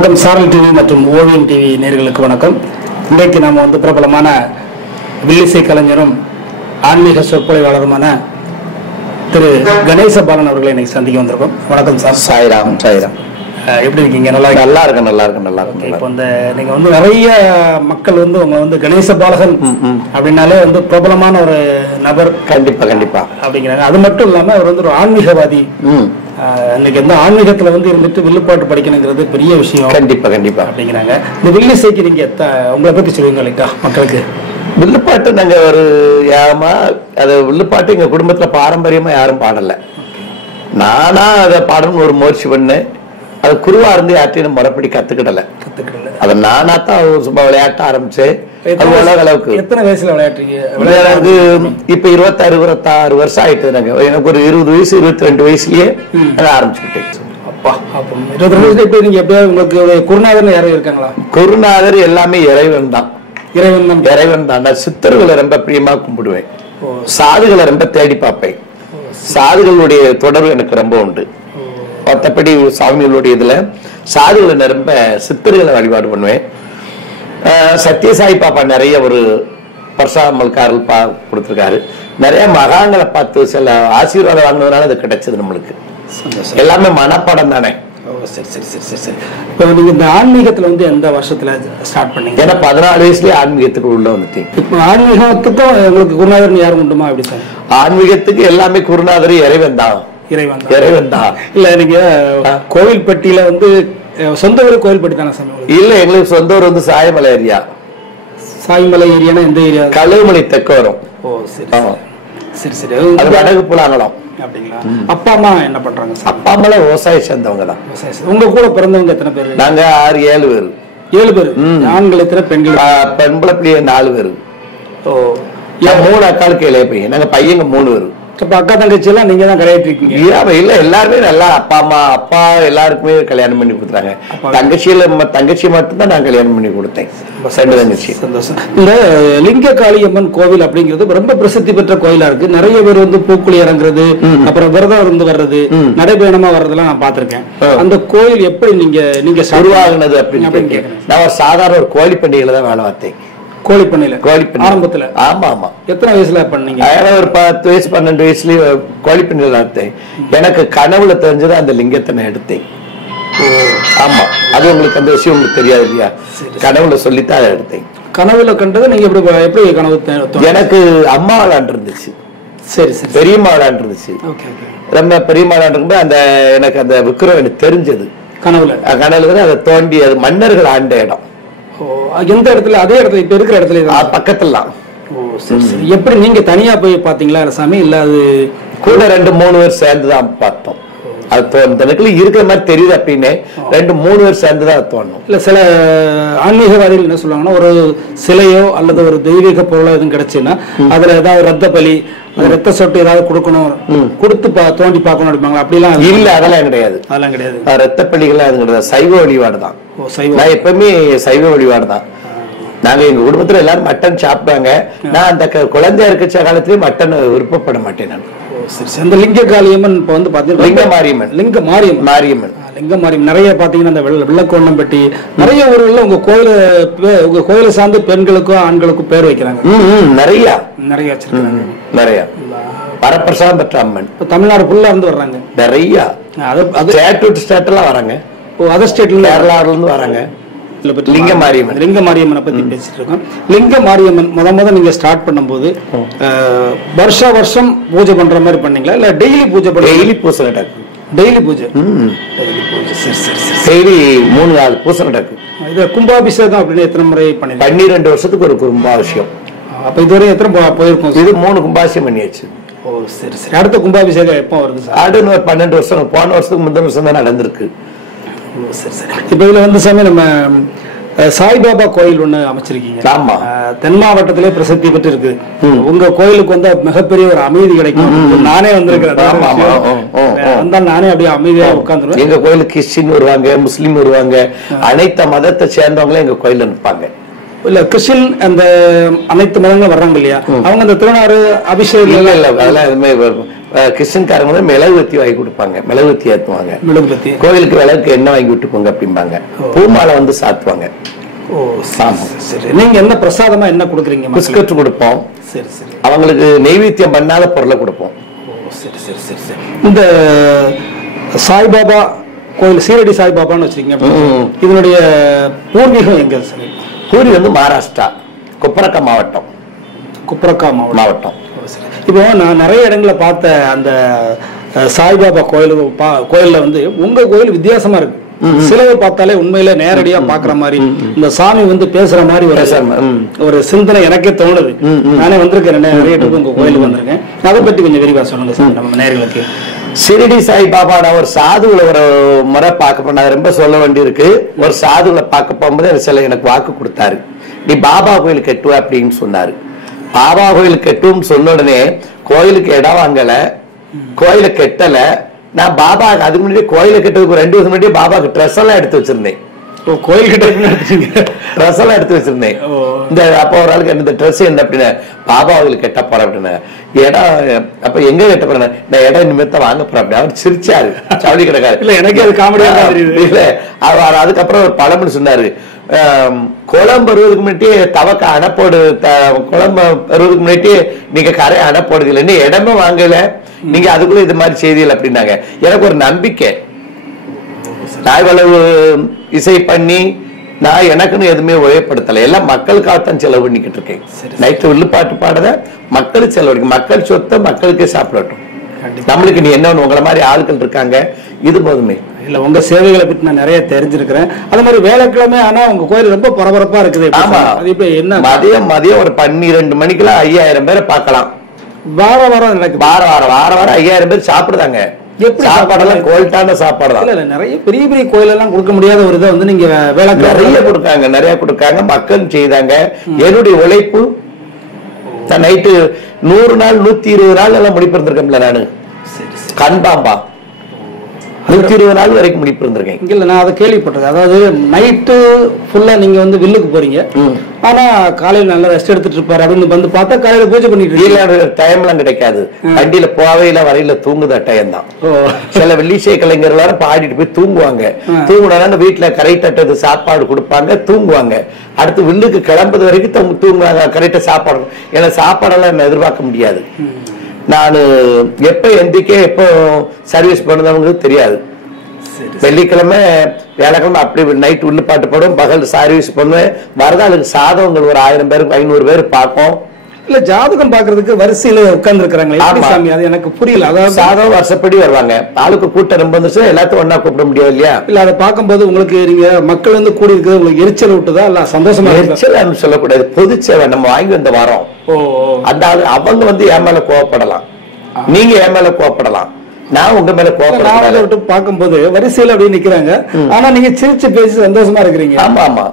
வணக்கம் சாரல் டிவி மற்றும் ஓவியம் டிவி நேயர்களுக்கு வணக்கம். இன்றைக்கு நாம் பிரபலமான வில்லிசை கலைஞரும் ஆன்மீக சொற்பொழிவாளருமான திரு கணேச பாலன் அவர்களை இன்னைக்கு சந்திக்க வந்திருக்கோம். வணக்கம் சார். சாய்ராம். எப்படி இருக்கீங்க? நல்லா இருக்கேன். இப்போ நீங்க நிறைய மக்கள் உங்களை கணேச பாலகன் அப்படின்னாலே பிரபலமான ஒரு நபர். கண்டிப்பா அப்படிங்கிறாங்க. அது மட்டும் இல்லாம அவர் ஒரு ஆன்மீகவாதி. இன்னைக்கு ஆன்மீகத்துல இருந்துட்டு வில்லுப்பாட்டு படிக்கணுங்கிறது பெரிய விஷயம். கண்டிப்பா அப்படிங்கிறாங்க. இந்த வில்லிசைக்கு நீங்க உங்களை பத்தி சொல்லுவீங்க இல்லைக்கா மக்களுக்கு? வில்லுப்பாட்டு நாங்க ஒரு வில்லுப்பாட்டு எங்க குடும்பத்துல பாரம்பரியமா யாரும் பாடல. நானா அதை பாடணும்னு ஒரு முயற்சி பண்ணேன். அது குருவா இருந்து யார்ட்டையும் முறைப்படி கத்துக்கிடல. அதை நானா தான் சும்மா விளையாட்ட ஆரம்பிச்சேன். அளவுக்கு எத்தனை வயசுல விளையாட்டுறீங்க? விளையாடுறது இப்ப 26 வருஷம் ஆயிட்டு. நாங்க எனக்கு ஒரு 20 வயசு 22 வயசுலயே ஆரம்பிச்சுக்கிட்டேன். அப்பா, 22 வயசுல இப்ப நீங்க எப்படியாவது உங்களுக்கு குருநாதர் யாரும் இருக்காங்களா? குருநாதர் எல்லாமே இறைவன் தான். நான் சித்தர்களை ரொம்ப பிரியமா கும்பிடுவேன். சாதுகளை ரொம்ப தேடி பார்ப்பேன். சாதுகளுடைய தொடர்பு எனக்கு ரொம்ப உண்டு. மற்றபடி சாமிகளுடைய இதுல சாதுகளை ரொம்ப சித்தர்களை வழிபாடு பண்ணுவேன். சத்யசாய் பாப்பா நிறைய ஒரு பர்சாமல்காரல் கொடுத்திருக்காரு. நிறைய மகான்களை பார்த்து சில ஆசீர்வாதம் வாங்கினதுனால அது கிடைச்சது நம்மளுக்கு. எல்லாமே மனப்பாடம் தானே. இப்போ நீங்க இந்த ஆன்மீகத்துல எந்த வருஷத்துல ஸ்டார்ட் பண்ணீங்க? ஏன்னா 14 வயசுலயே ஆன்மீகத்துக்கு உள்ள வந்துட்டேன். இப்போ ஆன்மீகத்துக்கும் உங்களுக்கு குருநாதர் யாரும் உண்டுமா? அப்படி சார், ஆன்மீகத்துக்கு எல்லாமே குருநாதர் இறைவன் தான். இல்ல நீங்க கோவில்பட்டியில சொந்த ஊர் கோவில்பட்டி தானே சாமி? இல்ல, எங்களுக்கு சொந்த ஊர் சாயமலை ஏரியா. சாயமலை ஏரியானா எந்த ஏரியா? கழுகுமலை தெற்கு வரும். ஓ சரி. அது வடக்கு புலாங்கலாம். அப்படிங்களா? அப்பா அம்மா என்ன பண்றாங்க? அப்பா அம்மா விவசாயம் சேர்ந்தவங்க தான். உங்க கூட பிறந்தவங்க எத்தனை பேர்? நாங்க 6-7 பேர். 7 பேர். ஆண்கள் எத்தனை? பெண்கள்? பெண்களை பிள்ளைய 4 பேர். ஓ, 3 அக்காளுக்கு இளைய பையன். நாங்க பையங்க 3 பேர். அப்ப அக்கா தங்கச்சி எல்லாம் நீங்க தான் கல்யாணம் இருக்கீங்க? இல்ல, எல்லாருமே நல்லா அப்பா எல்லாருக்குமே கல்யாணம் பண்ணி கொடுத்தாங்க. தங்கச்சி மட்டும்தான் நான் கல்யாணம் பண்ணி கொடுத்தேன். தங்கச்சி. சந்தோஷம். இந்த லிங்க காளியம்மன் கோவில் அப்படிங்கிறது ரொம்ப பிரசித்தி பெற்ற கோயிலா இருக்கு. நிறைய பேர் பூக்குழி இறங்குறது, அப்புறம் விரதம் இருந்து வர்றது, நடைபயணமா வர்றதெல்லாம் நான் பாத்திருக்கேன். அந்த கோயில் எப்படி நீங்க உருவாகுனது அப்படின்னு கேட்கிறேன். நான் சாதாரண ஒரு கோழி பண்டிகையில தான் வேலை பார்த்தேன். கோழி பண்ணையில ஆரம்பத்துல? ஆமா. எத்தனை வயசுல பண்ணீங்க? ஒரு 10 வயசு 12 வயசுலயே கோழி பண்ணையில எடுத்தேன். எனக்கு கனவுல தெரிஞ்சது அந்த லிங்கத்தை நான் எடுத்தேன். ஆமா, அது உங்களுக்கு அந்த விஷயம் உங்களுக்கு தெரியாது இல்லையா? கனவுல சொல்லித்தான் அதை எடுத்தேன். கனவுல கண்டது நீங்க எப்படி கனவு? எனக்கு அம்மா விளையாண்டு இருந்துச்சு. சரி. பெரியம்மா விளையாண்டு இருந்துச்சு. ரொம்ப பெரியம்மா விளையாண்டு அந்த எனக்கு அந்த விக்கிரம் எனக்கு தெரிஞ்சது கனவுல அதை தோண்டி அது மன்னர்கள் ஆண்ட இடம். எந்த இடத்துல? அதே இடத்துல இப்ப இருக்கிற இடத்துல பக்கத்துல. எப்படி நீங்க தனியா போய் பாத்தீங்களா சாமி? இல்ல அது கூட 2-3 பேர் சேர்ந்துதான் பார்த்தோம். அது தோணுக்குள்ள இருக்கிற மாதிரி தெரியுது அப்படின்னு 2-3 பேர் சேர்ந்துதான் தோணும். இல்ல, சில ஆன்மீகவாதிகள் என்ன சொல்லுவாங்கன்னா, ஒரு சிலையோ அல்லது ஒரு தெய்வீக பொருளோ எதுவும் கிடைச்சுன்னா அதுல ஏதாவது ரத்த பலி, ரத்த சொட்டு ஏதாவது கொடுக்கணும், கொடுத்து தோண்டி பார்க்கணும் அப்படிப்பாங்களா? அப்படிலாம் இல்ல, அதெல்லாம் கிடையாது. ரத்த பலிகள் அது கிடையாது. சைவ வழிபாடு தான். நான் எப்பவுமே சைவ வழிபாடு தான். நாங்க எங்க குடும்பத்துல எல்லாரும் மட்டன் சாப்பிட்டாங்க. நான் அந்த குழந்தையா இருக்க காலத்திலேயே மட்டன் விருப்பப்பட மாட்டேன். நான் அந்த லிங்க காளியம்மன் இப்ப பாத்தீங்கன்னா லிங்க மாரியம்மன் நிறைய பாத்தீங்கன்னா அந்த வெள்ளக்கோணம்பட்டி நிறைய ஊர்கள்ல உங்க கோயிலை சார்ந்து பெண்களுக்கும் ஆண்களுக்கும் பேர் வைக்கிறாங்க. நிறைய வச்சிருக்காங்க. நிறைய வரப்பிரசாதம் பெற்ற அம்மன் தமிழ்நாடு ஃபுல்லா இருந்து வர்றாங்க. நிறைய ஸ்டேட் எல்லாம் வராங்க. அதர் ஸ்டேட்ல கேரளால இருந்து வராங்க. லிங்க மாரியம்மனை பத்தி பேசிட்டு இருக்கோம். லிங்க மாரியம்மன் முத நீங்க ஸ்டார்ட் பண்ணும்போது வருஷம் பூஜை பண்ற மாதிரி பண்ணீங்களா? இல்ல டெய்லி பூஜை? டெய்லி பூஜை நடக்கும். டெய்லி பூஜை. சரி, 3-4 பூஜை நடக்கும். இது கும்பாபிஷேகம் அப்படின்னு எத்தனை முறை பண்ணி? 12 வருஷத்துக்கு ஒரு கும்பாபிஷேகம். அப்ப இதுவரை எத்தனை போயிருக்கும்? இது 3 கும்பாபிஷேகம் பண்ணியாச்சு. ஓ சரி. அடுத்த கும்பாபிஷேகம் எப்போ வருது சார்? அடுத்த 12 வருஷம். போன வருஷத்துக்கு முந்தின வருஷம் தான் நடந்திருக்கு. சரி. இப்ப இதுல சாமி நம்ம சாய்பாபா கோயில் ஒண்ணு அமைச்சிருக்கீங்க. ஆமா. தென் மாவட்டத்திலே பிரசித்தி பெற்று இருக்கு. உங்க கோயிலுக்கு மிகப்பெரிய ஒரு அமைதி கிடைக்கும். நானே வந்திருக்கிறேன். நானே அப்படியே அமைதியா உட்கார்ந்துருவேன். எங்க கோயிலுக்கு கிறிஸ்டின் வருவாங்க, முஸ்லீம் வருவாங்க, அனைத்து மதத்தை சேர்ந்தவங்களும் எங்க கோயில நிற்பாங்க. இல்ல, கிறிஸ்டின் அந்த அனைத்து மதங்களும் வர்றாங்க இல்லையா? அவங்க அந்த திருநாறு அபிஷேகம் இல்ல அதெல்லாம் எதுவுமே கிருஷ்ணன்காரங்க வந்து மெழுகுவத்தி வாங்கி கொடுப்பாங்க, மெழுகுவத்தி ஏற்றுவாங்க. கோயிலுக்கு விளக்கு எண்ணெய் வாங்கி விட்டுக்கோங்க அப்படிம்பாங்க. பூமாலை வந்து சாத்துவாங்க. சரி, நீங்க என்ன பிரசாதமா என்ன கொடுக்குறீங்க? பிஸ்கட் கொடுப்போம். சரி சரி. அவங்களுக்கு நெய்வேத்தியம் பண்ணாத பொருளை கொடுப்போம். சரி சரி சரி சரி. இந்த சாய்பாபா கோயில் சீரடி சாய்பாபான்னு வச்சிருக்கீங்க, இதனுடைய பூர்வீகம் எங்க சார்? பூரி வந்து மகாராஷ்டிரா, குப்ரக்கா மாவட்டம். குப்ரக்கா மாவட்டம். இப்போ நான் நிறைய இடங்களை பார்த்த அந்த சாய்பாபா கோயில்ல வந்து உங்க கோயில் வித்தியாசமா இருக்கு. சிலவர் பார்த்தாலே உண்மையில நேரடியா பாக்குற மாதிரி, இந்த சாமி வந்து பேசுற மாதிரி ஒரு சிந்தனை எனக்கே தோணுது. நானே வந்திருக்கேன், நிறைய உங்க கோயிலுக்கு வந்திருக்கேன். அதை பத்தி கொஞ்சம் விரிவா சொல்லுங்க சார் நம்ம நேயர்களுக்கு. ஷிரடி சாய்பாபா நான் ஒரு சாதுகளை ஒரு முறை பார்க்க போனேன், ரொம்ப சொல்ல வேண்டியிருக்கு. ஒரு சாதுகளை பார்க்க போகும்போது சில எனக்கு வாக்கு கொடுத்தாரு, நீ பாபா கோயில் கட்டுவ அப்படின்னு சொன்னாரு. பாபா கோயில் கட்டுன்னு சொன்ன உடனே கோயிலுக்கு இடம் வாங்கல, கோயிலை கெட்டல. நான் பாபா அதுக்கு முன்னாடி கோயிலை கட்டுறதுக்கு 2 வருஷம் முன்னாடி பாபாக்கு ட்ரெஸ் எல்லாம் எடுத்து வச்சிருந்தேன். கோயில் கிட்ட ட்ரெஸ் எல்லாம் எடுத்து வச்சிருந்தேன். இந்த அப்ப ஒரு ஆளுக்கு இந்த ட்ரெஸ் என்ன அப்படின்னா, பாபா கோயில் கெட்ட போறேன் அப்படின்னு. இடம் அப்ப எங்க கட்ட போறேன், நான் இடம் நிமித்தம் வாங்க போறேன் அப்படி. அவர் சிரிச்சாரு, சவுளி கிடக்காரு. இல்ல எனக்கு அது காமெடியா இல்ல. அவர் அதுக்கப்புறம் ஒரு பழம்னு சொன்னாரு, குளம் வருவதுக்கு முன்னாடி தவக்க அணப்போடு, குளம் வருவதுக்கு முன்னாடி நீங்க கரை அணப்போடுது இல்லைன்னு இடமே வாங்கல, நீங்க அதுக்குள்ள இது மாதிரி செய்திகள் அப்படின்னாங்க. எனக்கு ஒரு நம்பிக்கை. நான் இவ்வளவு இசை பண்ணி நான் எனக்குன்னு எதுவுமே உபயோகப்படுத்தல, எல்லாம் மக்களுக்காகத்தான் செலவு பண்ணிக்கிட்டு இருக்கேன். நைட்டு வில்லுப்பாட்டு பாடுத மக்களுக்கு செலவழிக்கும், மக்கள் சொத்தை மக்களுக்கே சாப்பிடட்டும். நம்மளுக்கு நீ என்ன, உங்களை மாதிரி ஆட்கள் இருக்காங்க, இது போதுமே. இல்ல உங்க சேவைகளை பத்தி நான் நிறைய தெரிஞ்சிருக்கிறேன். அது மாதிரி வேலைக்கிழமை ஆனா உங்க கோயில் ரொம்ப பரபரப்பா இருக்குது. ஆமா, என்ன மதியம் ஒரு 12 மணிக்கெல்லாம் 5000 பேரை பார்க்கலாம். வாரம் வாரம் 5000 பேர் சாப்பிடுறாங்க. சாப்பாடெல்லாம் குவாலிட்டான சாப்பாடு தான். இல்ல நிறைய பெரிய பெரிய கோயில் எல்லாம் கொடுக்க முடியாத ஒரு இதை வந்து நீங்க வேலை நிறைய கொடுக்காங்க, மக்கள் செய்தாங்க. என்னுடைய உழைப்பு நைட்டு 100 நாள் 120 நாள் எல்லாம் முடிப்பிருந்திருக்கேன்ல நானு. கண்பாம்பா 120 நாள் வரைக்கும் முடிப்பு இருந்திருக்கேன். இல்ல நான் அதை கேள்விப்பட்டிருக்கேன். அதாவது நைட்டு ஃபுல்லா நீங்க வந்து வில்லுக்கு போறீங்க, ஆனா காலையில நல்லா ரெஸ்ட் எடுத்துட்டு இருப்பாரு அப்படின்னு வந்து பார்த்தா காலையில பூஜை பண்ணிட்டு டைம் எல்லாம் கிடைக்காது. வண்டியில போவையில வரையில தூங்குத டைம் தான். சில வெள்ளிசை கலைஞர் எல்லாரும் பாடிட்டு போய் தூங்குவாங்க. தூங்குனாங்க, வீட்டுல கரை தட்டது சாப்பாடு கொடுப்பாங்க, தூங்குவாங்க. அடுத்து வில்லுக்கு கிளம்புறது வரைக்கும் தூங்குவாங்க, கரெக்டா சாப்பாடு. ஏன்னா சாப்பாடெல்லாம் என்ன எதிர்பார்க்க முடியாது. நான் எப்ப எந்திரிக்க எப்போ சர்வீஸ் பண்ணுறவங்க தெரியாது. வெள்ளிக்கிழமை வேலைக்கிழமை அப்படி நைட் உள்ள பாட்டு போடும், பகல் சர்வீஸ் பண்ணுவேன். வரதாளுக்கு சாதவங்கள் ஒரு 1000 பேருக்கு 500 பேர் பார்ப்போம். இல்ல ஜாதகம் பாக்குறதுக்கு வரிசையில உட்கார்ந்து இருக்கிறாங்க, அது எனக்கு புரியல. அதாவது சாதம் வருஷப்படி வருவாங்க, ஆளுக்கு கூட்டம் ரொம்ப வந்துச்சு, எல்லாத்தையும் ஒன்னா கூப்பிட முடியாது இல்லையா? இல்ல அதை பார்க்கும்போது உங்களுக்கு நீங்க மக்கள் வந்து கூடி இருக்கிறது உங்களுக்கு எரிச்சல் விட்டுதா இல்ல சந்தோஷமா? எரிச்சல் சொல்லக்கூடாது, பொது சேவை நம்ம வாங்கி வந்த வரோம். அந்த ஆளு அவங்க வந்து என் மேல கோவப்படலாம், நீங்க என் மேல கோவப்படலாம், நான் உங்க மேல கோவப்பட பார்க்கும்போது வரிசையில அப்படி நிக்கிறாங்க, ஆனா நீங்க சிரிச்சு பேசி சந்தோஷமா இருக்கிறீங்க. ஆமா ஆமா,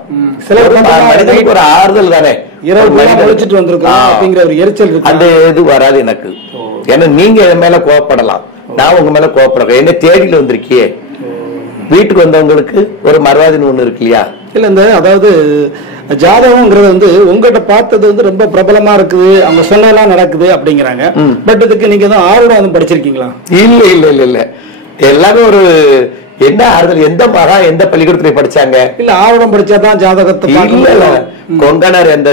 சில மனிதனுக்கு ஒரு ஆறுதல் தானே. இரவு முடிச்சுட்டு வந்திருக்கோம் அப்படிங்கிற ஒரு எரிச்சல் இருக்கு, அந்த இது வராது எனக்கு. ஏன்னா நீங்க என் மேல கோவப்படலாம், நான் உங்க மேல கோவப்படலாம். என்ன தேடிட்டு வந்திருக்கியே, வீட்டுக்கு வந்தவங்களுக்கு ஒரு மறுவாதின்னு ஒண்ணு இருக்கு இல்லையா? இல்ல இந்த அதாவது ஜாதகம்ங்கிறது வந்து உங்ககிட்ட பார்த்தது வந்து ரொம்ப பிரபலமா இருக்குது, அவங்க சொன்னதெல்லாம் நடக்குது அப்படிங்கிறாங்க. பட் இதுக்கு நீங்க தான் ஆர்வம் வந்து படிச்சிருக்கீங்களா? இல்ல இல்ல இல்ல இல்ல, எல்லாமே ஒரு என்ன ஆறுதல். எந்த மகா எந்த பள்ளிக்கூடத்துல படிச்சாங்க? இல்ல ஆர்வம் படிச்சாதான் ஜாதகத்தை. கொங்கனார் எந்த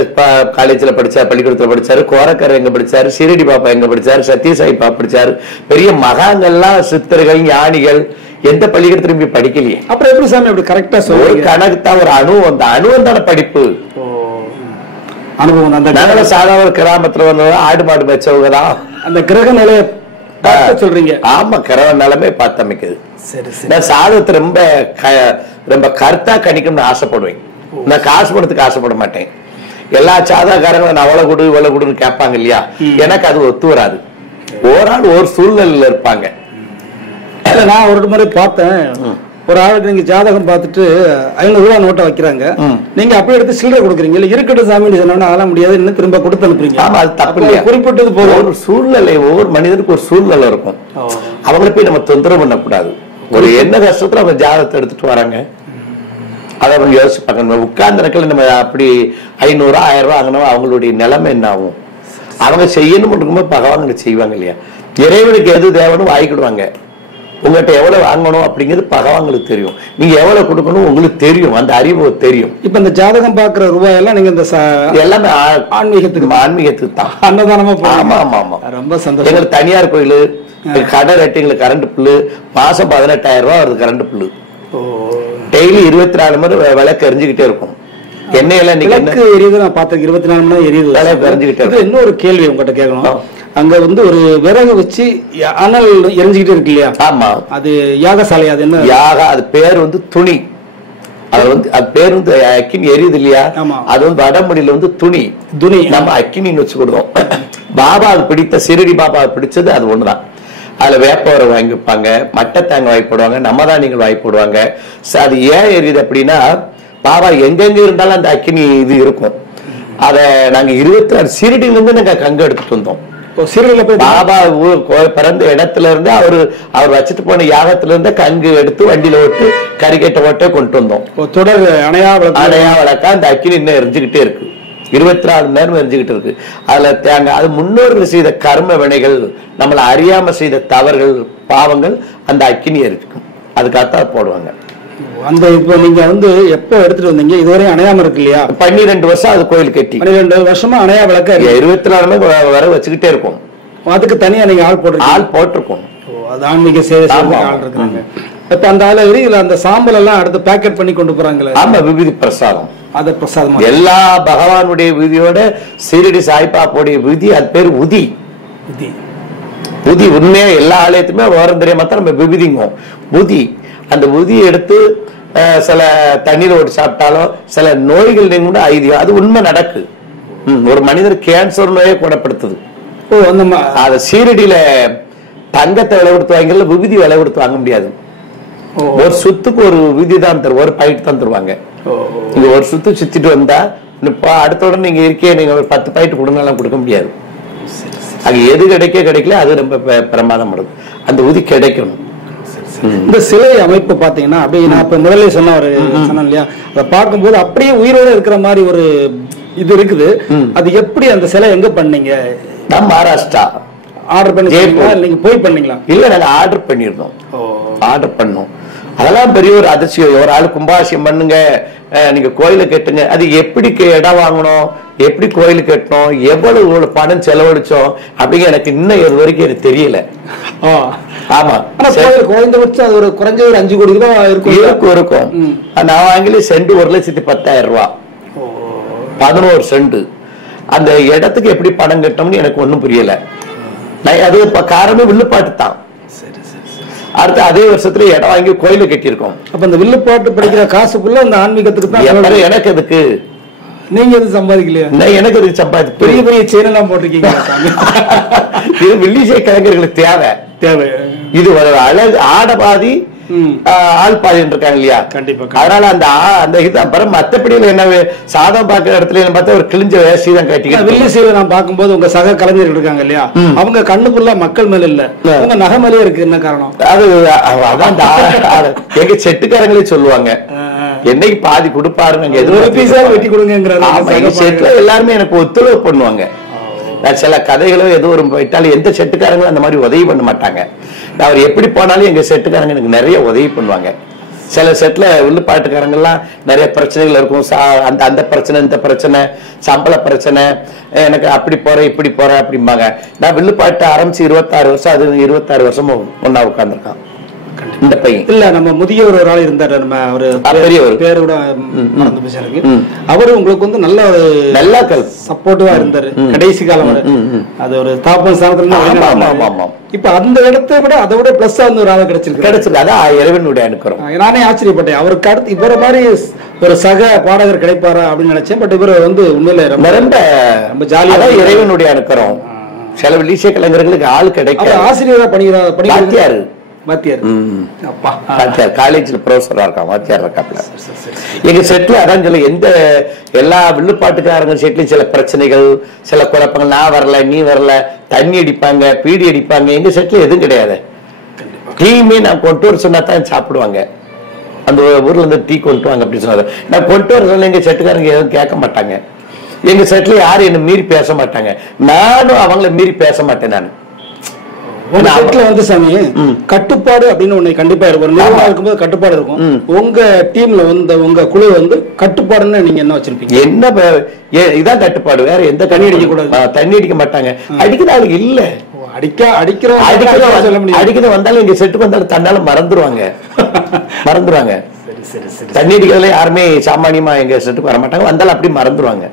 காலேஜ்ல படிச்சாரு, பள்ளிக்கூடத்துல படிச்சாரு, கோரக்கர் எங்க படிச்சாரு, ஷிரடி பாப்பா எங்க படிச்சாரு, சத்யசாய் பாப்பா படிச்சாரு. பெரிய மகாங்கள்லாம் சித்தர்கள் ஞானிகள் எந்த பள்ளிக்கூடத்திலும் போய் படிக்கலையே. அப்புறம் எப்படி சாமி அப்படி கரெக்டா ஒரு கணக்கு தான், ஒரு அனுபவம் தான். அனுபவம் தானே படிப்பு, அனுபவம். அந்த நாங்கள சாதாரண கிராமத்துல வந்தவங்க ஆடு மாடு வச்சவங்க தான். அந்த கிரக நிலைய சொல்றீங்க? ஆமா, கிரக நிலைமை பார்த்து அமைக்குது. நான் சாதகத்தை ரொம்ப ரொம்ப கருத்தா கணிக்கணும்னு ஆசைப்படுவேன். நான் காசு பணத்துக்கு ஆசைப்பட மாட்டேன். எல்லா சாதகக்காரங்களும் நான் அவ்வளவு கொடு இவ்வளவு கொடுன்னு கேட்பாங்க இல்லையா, எனக்கு அது ஒத்து வராது. ஒரு ஆள் ஒரு சூழ்நிலையில இருப்பாங்க. நான் ஒரு முறை பார்த்தேன், ஒரு ஆளுக்கு நீங்க ஜாதகம் பார்த்துட்டு 500 ரூபாய் நோட்டை வைக்கிறாங்க, நீங்க அப்படியே எடுத்து சில்லறை கொடுக்குறீங்க. இல்ல இருக்கட்டும் சாமி சொன்னா அதெல்லாம் முடியாது, இன்னும் திரும்ப கொடுத்து அனுப்புறீங்க. ஆமா, அது தப்பு இல்லையா? குறிப்பிட்டது போதும். ஒரு சூழ்நிலை, ஒவ்வொரு மனிதனுக்கு ஒரு சூழ்நிலை இருக்கும், அவங்களை போய் நம்ம தொந்தரவு பண்ணக்கூடாது. ஒரு என்ன கஷ்டத்துல அவங்க ஜாதகத்தை எடுத்துட்டு வராங்க, அதை அவங்க யோசிப்பாங்க. உட்கார்ந்த இடத்துல நம்ம அப்படி 500 1000 ரூபாய் ஆகணும், அவங்களுடைய நிலைமை என்ன ஆகும்? அவங்க செய்யணும் இருக்கும்போது பகவான் செய்வாங்க இல்லையா? இறைவனுக்கு எது தேவைன்னு வாங்கிக்கிடுவாங்க. உங்கள்கிட்ட எவ்வளவு வாங்கணும் அப்படிங்கிறது பகவான்களுக்கு தெரியும். நீங்க எவ்வளவு கொடுக்கணும் உங்களுக்கு தெரியும், அந்த அறிவு தெரியும். இப்ப இந்த ஜாதகம் பாக்குற ரூபாயெல்லாம் நீங்க இந்த எல்லாமே ஆன்மீகத்துக்கு தான் அன்னதானமா. ஆமா ஆமா ஆமா, ரொம்ப சந்தோஷம். எங்களுக்கு தனியார் கோயில் கடை ரேட்டிங்களுக்கு கரண்ட் பில்லு மாசம் 18,000 ரூபாய் வருது. கரண்ட் பில்லு டெய்லி 24 மணி விளக்கு எரிஞ்சுக்கிட்டே இருக்கும். எண்ணெயெல்லாம் எரியுது, நான் பார்த்தேன் 24 மணி நேரம் எரியுது, விளக்கு எரிஞ்சுக்கிட்டே. இன்னொரு கேள்வி உங்ககிட்ட கேட்கணும். அங்க வந்து ஒரு விறகு வச்சு அனல் எரிஞ்சுக்கிட்டே இருக்கு இல்லையா? ஆமா, அது யாகசாலை. அது என்ன யாக? அது பேர் வந்து துணி. அது வந்து அது பேர் வந்து அக்கினி எரியுது இல்லையா? அது வந்து வடமொழியில வந்து துணி. நம்ம அக்கினின்னு வச்சு கொடுத்தோம். பாபா அது பிடித்த சிறுடி பாபா பிடிச்சது அது ஒண்ணுதான். அதுல வேப்பவரை வாங்கி வைப்பாங்க, மட்டை தேங்காய் வாங்கி போடுவாங்க, நம்மதானியங்கள் வாங்கி போடுவாங்க. அது ஏன் எரியுது அப்படின்னா பாபா எங்கெங்க இருந்தாலும் அந்த அக்கினி இது இருக்கும். அத நாங்க 26 சிறுடியில இருந்து நாங்க கங்கு எடுத்துட்டு வந்தோம். பாபா பிறந்த இடத்துல இருந்து அவர் வச்சுட்டு போன யாகத்துல இருந்து கங்கு எடுத்து வண்டியில ஓட்டு கறிக்கட்டை ஓட்ட கொண்டு வந்தோம். தொடர் அணையா வழக்கா அந்த அக்கினி இன்னும் எரிஞ்சுக்கிட்டே இருக்கு. 24 மணி நேரம் எரிஞ்சுக்கிட்டு இருக்கு. அதுல தேங்க அது முன்னோர்கள் செய்த கர்ம வினைகள், நம்மளை அறியாம செய்த தவறுகள், பாவங்கள் அந்த அக்கினி இருக்கு. அதுக்காக போடுவாங்க. அந்த இப்ப நீங்க வந்து எப்ப எடுத்துட்டு வந்தீங்க? இதுவரை அணையாம இருக்கு இல்லையா? 12 வருஷம் அது கோயில் கட்டி 12 வருஷமா அணையா விளக்க 24 மணி வர வச்சுக்கிட்டே இருக்கும். அதுக்கு தனியா நீங்க ஆள் போட்டிருக்கோம். அது ஆன்மீக சேவை ஆள் இருக்காங்க. இப்ப அந்த ஆள எரியுல அந்த சாம்பல் எல்லாம் அடுத்து பேக்கெட் பண்ணி கொண்டு போறாங்களே. ஆமா, விபூதி பிரசாதம். அது பிரசாதம் எல்லா பகவானுடைய விதியோட சீரடி சாய்பாபுடைய விதி. அது பேர் உதி. உதி உண்மையா எல்லா ஆலயத்துமே ஓரம் தெரியாம தான் நம்ம விபூதிங்க உதி. அந்த உதியை எடுத்து சில தண்ணீர் ஓட்டு சாப்பிட்டாலும் சில நோய்கள் கூட ஐதியம். அது உண்மை நடக்கு. ஒரு மனிதர் கேன்சர் நோயை குணப்படுத்துது. அத சீரடியில தங்கத்தை விலை கொடுத்து வாங்கல, விபூதி விலை கொடுத்து வாங்க முடியாது. ஒரு சுத்துக்கு ஒரு விதி தான் தரும், ஒரு பாக்கெட் தான் தருவாங்க. நீங்க ஒரு சுத்து சுத்திட்டு வந்தா அடுத்த உடனே நீங்க இருக்கே நீங்க ஒரு 10 பாக்கெட் கொடுங்கலாம் கொடுக்க முடியாது. அது எது கிடைக்கல அது ரொம்ப பிரமாதம் படுது. அந்த உதி கிடைக்கணும். இந்த சிலை அமைப்பு பாத்தீங்கன்னா அப்படியே நான் இப்ப முதல்ல சொன்னேன் இல்லையா, அதை பார்க்கும்போது அப்படியே உயிரோட இருக்கிற மாதிரி ஒரு இது இருக்குது. அது எப்படி அந்த சிலை எங்க பண்ணீங்க? நான் மகாராஷ்டிரா ஆர்டர் பண்ணி நீங்க போய் பண்ணீங்களா? இல்ல, நாங்க ஆர்டர் பண்ணிருந்தோம். ஆர்டர் பண்ணோம். அதெல்லாம் பெரிய ஒரு அதிர்ச்சியம். ஒரு ஆள் கும்பாசியம் பண்ணுங்க, நீங்க கோயிலை கட்டுங்க. அது எப்படி இடம் வாங்கணும், எப்படி கோயில் கட்டணும், எவ்வளவு பணம் செலவழிச்சோம் அப்படிங்க எனக்கு இன்னும் இது வரைக்கும் எனக்கு தெரியல. ஆமா, குறைந்தபட்சம் அது ஒரு குறைஞ்ச ஒரு 5 கோடி தான் இருக்கும். நான் வாங்கல சென்ட் 1,10,000 ரூபாய், 11 சென்ட். அந்த இடத்துக்கு எப்படி பணம் கட்டணும்னு எனக்கு ஒண்ணும் புரியல. அது காரணம் வில்லுப்பாட்டு தான். அடுத்து அதே வருஷத்துல இடம் வாங்கி கோயில கட்டியிருக்கோம். அப்ப இந்த வில்லுப்பாட்டு படிக்கிற காசுக்குள்ள அந்த ஆன்மீகத்துக்கு தான் எனக்கு எதுக்கு? நீங்க எது சம்பாதிக்கலையா? எனக்கு எதுக்கு சம்பாதி? பெரிய பெரிய செயின் எல்லாம் போட்டிருக்கீங்க. இது வில்லிசை கலைஞர்களுக்கு தேவை. இது ஒரு அழகு ஆடபாதி ஆள் பாதி இருக்காங்க இல்லையா? கண்டிப்பா. அதனால அந்த இது அப்புறம் மத்தபடியில என்ன சாதம் பாக்குற இடத்துல பார்த்தா ஒரு கிழிஞ்ச வேஷ்டிதான் கட்டிக்க. வில்லிசையில நான் பார்க்கும்போது உங்க சக கலைஞர்கள் இருக்காங்க இல்லையா, அவங்க கண்ணுக்குள்ள மக்கள் மேல இல்ல, உங்க நகை மேலே இருக்கு. என்ன காரணம்? அது அதான் எங்க செட்டுக்காரங்களே சொல்லுவாங்க, என்னைக்கு பாதி கொடுப்பாருங்க, வெட்டி கொடுங்க. எல்லாருமே எனக்கு ஒத்துழைப்பு பண்ணுவாங்க. சில கதைகளோ ஏதோ ஒரு போயிட்டாலும் எந்த செட்டுக்காரங்களும் அந்த மாதிரி உதவி பண்ண மாட்டாங்க. அவர் எப்படி போனாலும் எங்க செட்டுக்காரங்க எனக்கு நிறைய உதவி பண்ணுவாங்க. சில செட்ல வில்லுப்பாட்டுக்காரங்கெல்லாம் நிறைய பிரச்சனைகள் இருக்கும். அந்த பிரச்சனை, இந்த பிரச்சனை, சம்பள பிரச்சனை, எனக்கு அப்படி போறேன் இப்படி போறேன் அப்படிம்பாங்க. நான் வில்லுப்பாட்டு ஆரம்பிச்சு 26 வருஷம், அது 26 வருஷமும் ஒன்னா உட்கார்ந்துருக்கான். இந்த பையன் இல்ல, நம்ம முதியவர் ஒரு ஆள் இருந்தாரு, நம்ம ஒரு பெரியவர் பேரோட அவரு உங்களுக்கு வந்து நல்ல சப்போர்ட்டிவா இருந்தாரு கடைசி காலம். அது ஒரு தாப்பன் சாதனை. இப்ப அந்த இடத்தை விட அதை விட பிளஸ் ஒரு ஆள் கிடைச்சிருக்கு. அதான் இறைவனுடைய அனுக்கிறோம். நானே ஆச்சரியப்பட்டேன். அவருக்கு அடுத்து இவரை மாதிரி ஒரு சக பாடகர் கிடைப்பாரா அப்படின்னு நினைச்சேன். பட் இவர் வந்து உண்மையில ரொம்ப ஜாலியா இறைவனுடைய அனுக்கிறோம். சில வில்லிசை கலைஞர்களுக்கு ஆள் கிடைக்க ஆசிரியரா பணியாரு காலேஜ்ல ப்ரொஃபஸரா இருக்கான், வாத்தியார் இருக்காப்ல. எங்க செட்ல அதான் சொல்ல, எந்த எல்லா வில்லுப்பாட்டுக்காரங்க செட்லயும் சில பிரச்சனைகள், சில குழப்பங்கள். நான் வரல, நீ வரல, தண்ணி அடிப்பாங்க, பீடி அடிப்பாங்க. எங்க செட்ல எதுவும் கிடையாது. டீமே நான் கொண்டு வர சொன்னா தான் சாப்பிடுவாங்க. அந்த ஊர்ல இருந்து டீ கொண்டு வாங்க அப்படின்னு சொன்னாரு. நான் கொண்டு வர சொன்ன எங்க செட்டுக்காரங்க எதுவும் கேட்க மாட்டாங்க. எங்க செட்ல யாரும் என்ன மீறி பேச மாட்டாங்க. நானும் அவங்கள மீறி பேச மாட்டேன். நான் உங்க வீட்டுல வந்து சாமி கட்டுப்பாடு அப்படின்னு ஒண்ணு கண்டிப்பா இருக்கும். ஒரு நிறுவனம் இருக்கும்போது கட்டுப்பாடு இருக்கும். உங்க டீம்ல வந்து உங்க குழு வந்து கட்டுப்பாடுன்னு நீங்க என்ன வச்சிருப்பீங்க? என்ன இதான் கட்டுப்பாடு. வேற எந்த தண்ணி அடிக்க கூடாது. தண்ணி அடிக்க மாட்டாங்க. அடிக்கிற ஆளுக்கு இல்ல. அடிக்கிற வந்தாலும் இங்க செட்டுக்கு வந்தாலும் தன்னால மறந்துருவாங்க. தண்ணி அடிக்கிறதுல யாருமே சாமானியமா எங்க செட்டுக்கு வர மாட்டாங்க. வந்தாலும் அப்படி மறந்துருவாங்க.